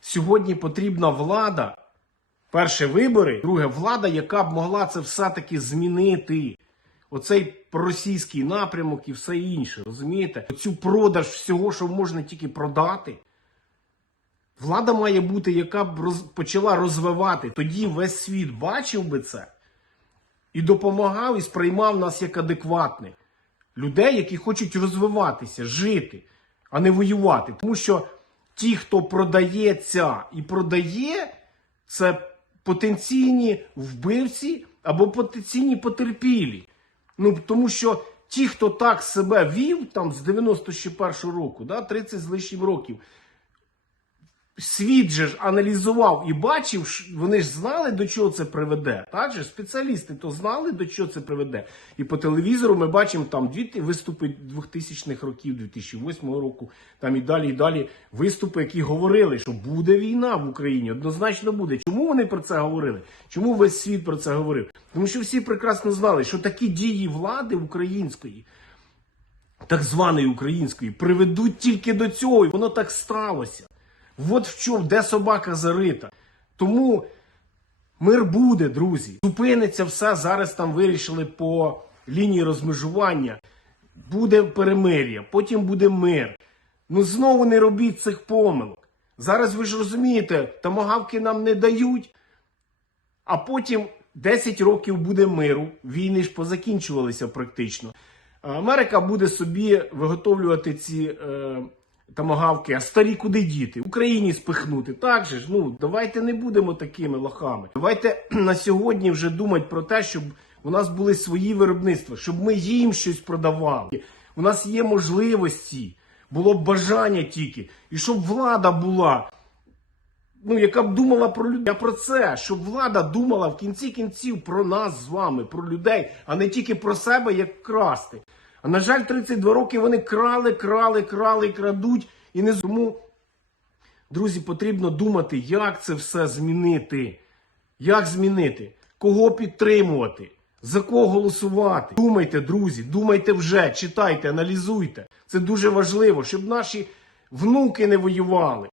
сьогодні потрібна влада. Перше вибори, друге влада, яка б могла це все-таки змінити. Оцей проросійський напрямок і все інше. Розумієте? Цю продаж всього, що можна тільки продати. Влада має бути, яка б роз... почала розвивати. Тоді весь світ бачив би це і допомагав, і сприймав нас як адекватних людей, які хочуть розвиватися, жити, а не воювати. Тому що ті, хто продається і продає, це потенційні вбивці або потенційні потерпілі. Ну, тому що ті, хто так себе вів там з 91-го року, да, 30 з лишнім років, світ же ж аналізував і бачив, вони ж знали, до чого це приведе. Так же спеціалісти то знали, до чого це приведе. І по телевізору ми бачимо там дві виступи 2000-х років, 2008 року, там і далі, і далі виступи, які говорили, що буде війна в Україні, однозначно буде. Чому вони про це говорили? Чому весь світ про це говорив? Тому що всі прекрасно знали, що такі дії влади української так званої української приведуть тільки до цього, і воно так сталося. От в чому, де собака зарита. Тому мир буде, друзі. Зупиниться все. Зараз там вирішили по лінії розмежування. Буде перемир'я, потім буде мир. Ну знову не робіть цих помилок. Зараз ви ж розумієте, тамагавки нам не дають, а потім 10 років буде миру. Війни ж позакінчувалися практично. Америка буде собі виготовлювати ці е, тамагавки, а старі куди діти? Україні спихнути. Так же ж, ну давайте не будемо такими лохами. Давайте на сьогодні вже думати про те, щоб у нас були свої виробництва, щоб ми їм щось продавали. У нас є можливості, було б бажання тільки, і щоб влада була ну, яка б думала про людей. Про це, щоб влада думала в кінці кінців про нас з вами, про людей, а не тільки про себе, як красти. А на жаль, 32 роки вони крали, крали, крали, крадуть і не тому, друзі, потрібно думати, як це все змінити. Як змінити? Кого підтримувати? За кого голосувати? Думайте, друзі, думайте вже, читайте, аналізуйте. Це дуже важливо, щоб наші внуки не воювали.